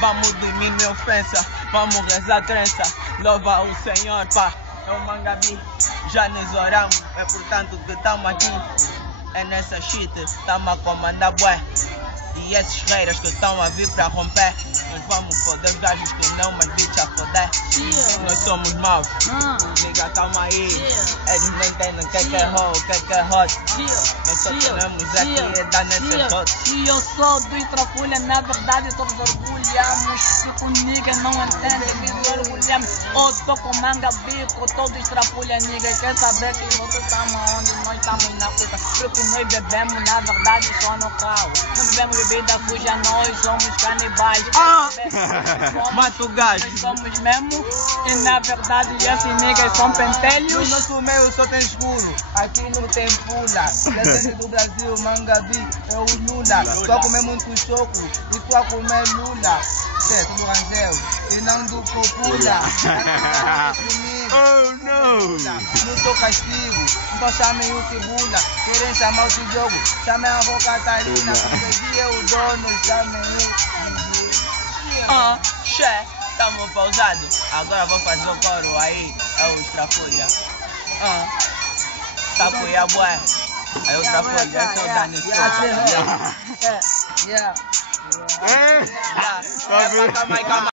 Vamos dormir minha ofensa, vamos rezar crença. Louva o Senhor, pá, é o Mangabi. Já nos oramos, é portanto que estamos aqui. É nessa shit, estamos a comandar bué. E esses feiras que estão a vir para romper, nós vamos foder os gajos que não, mas bicho a foder. Nós somos maus, nigga, tamo aí. Eles não entendem o que é roll, o que é hot. Nós só queremos aqui é dar nesse shot. E eu sou do Estrafulha, na verdade todos orgulhamos. Se o nigga não entende, nos orgulhamos. Ou tô com manga bico, todo Estrafulha, nigga. Quer saber que vocês estamos onde? Nós estamos na puta. Porque nós bebemos, na verdade, só no carro. Não bebemos bebida cuja nós somos canibais. Mata o gajo. Nós somos mesmo. E na verdade, esses niggas são pentelhos. No nosso meio só tem escuro, aqui não tem pula. Presente do Brasil, Mangabi, é o Lula. Tô a comer muito choco e tô a comer Lula. Cê, do Rangel e não do Copula. Oh no! Não tô castigo, então chamem o Tibula. Querem chamar o Tijogo, chamem a avó Catarina. Perdi é o dono, chamem o Xé, tamo pausado. Agora vou fazer o coro aí, é o Estrafulha. Tá com Iabué. Aí o Estrafulha, esse é o Dani Souza. Yeah. É? Calma aí, calma aí.